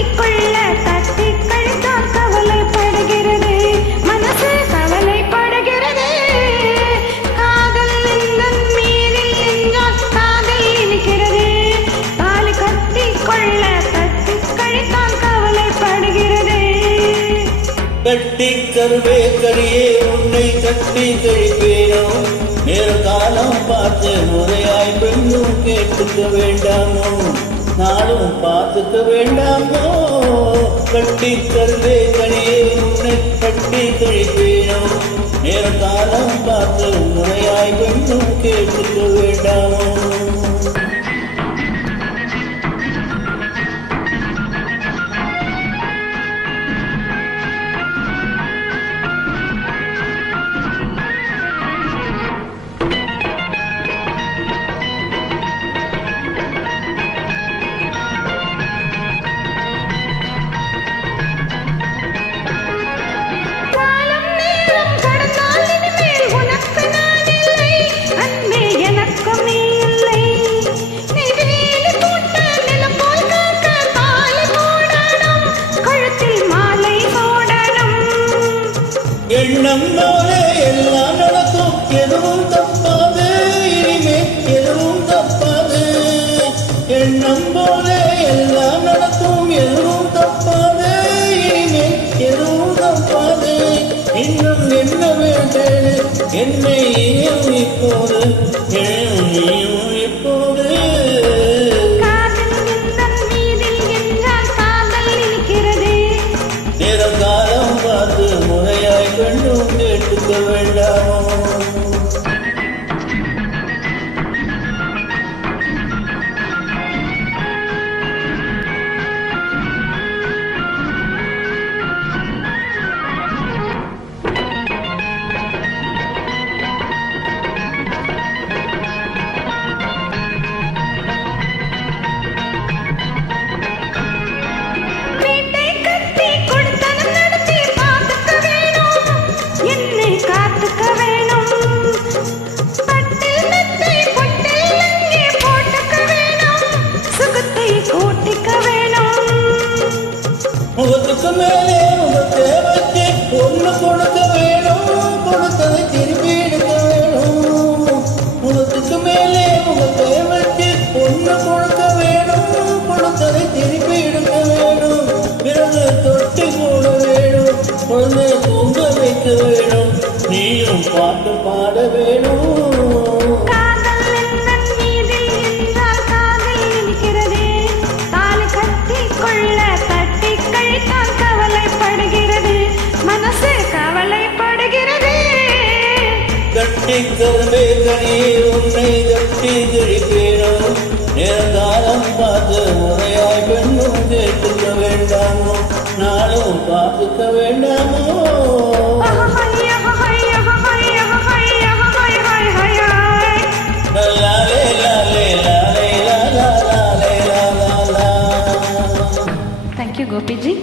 கட்டிக்கொள்ள தட்டி கழித்தால் கவலைப்படுகிறது மனசு கவலைப்படுகிறது காதல் எந்தன் மீறில் என்றால் காதல் இனிக்கிறது தாலி கட்டிக்கொள்ள தட்டி கழித்தால் கவலைப்படுகிறது கட்டி கருவே கரியே உன்னை கட்டி கழிப்பேனோ நேர காலம் பார்த்து முறையாய் பெண்ணும் கேட்டுக்க வேண்டாமோ நாளும் பார்த்துக்க வேண்டாமோ கட்டி கருவே கரியே உன்னை கட்டி கழிப்பேனோ நேர காலம் பார்த்து முறையாய் பெண்ணும் கேட்டுக்க வேண்டாமோ எண்ணம் போலே எல்லாம் நடக்கும் எதுவும் தப்பாது இனிமே எதுவும் தப்பாது எண்ணம் போலே எல்லாம் நடக்கும் எதுவும் தப்பாது இனிமே எதுவும் தப்பாது இன்னும் என்ன வேண்டேன் என்னை இப்போது இப்போது நேரகாலம் பார்த்து முறையாய் பெண்ணும் கேட்டுக்க வேண்டாமோ முகத்துக்கு மேலே முகத்தை வச்சு ஒன்று கொடுக்க வேணும் கொடுத்ததை திருப்பி எடுக்க வேணும் முகத்துக்கு மேலே முகத்தை வச்சு ஒன்று கொடுக்க வேணும் கொடுத்ததை திருப்பி எடுக்க வேணும் பிறகு தொட்டி போட வேணும் குழந்தை தூங்க வைக்க வேணும் நீயும் பாட்டு பாட வேணும் கட்டி கருவே கனியே உன்னை கட்டி கழிப்பேனோ நேரகாலம் பார்த்து முறையாய் பெண்ணும் கேட்டுக்க வேண்டாமோ நாளும் பார்த்துக்க வேண்டாமோ லாலே லாலே லாலே லாலே லாலே லாலே. Thank you, Gopiji.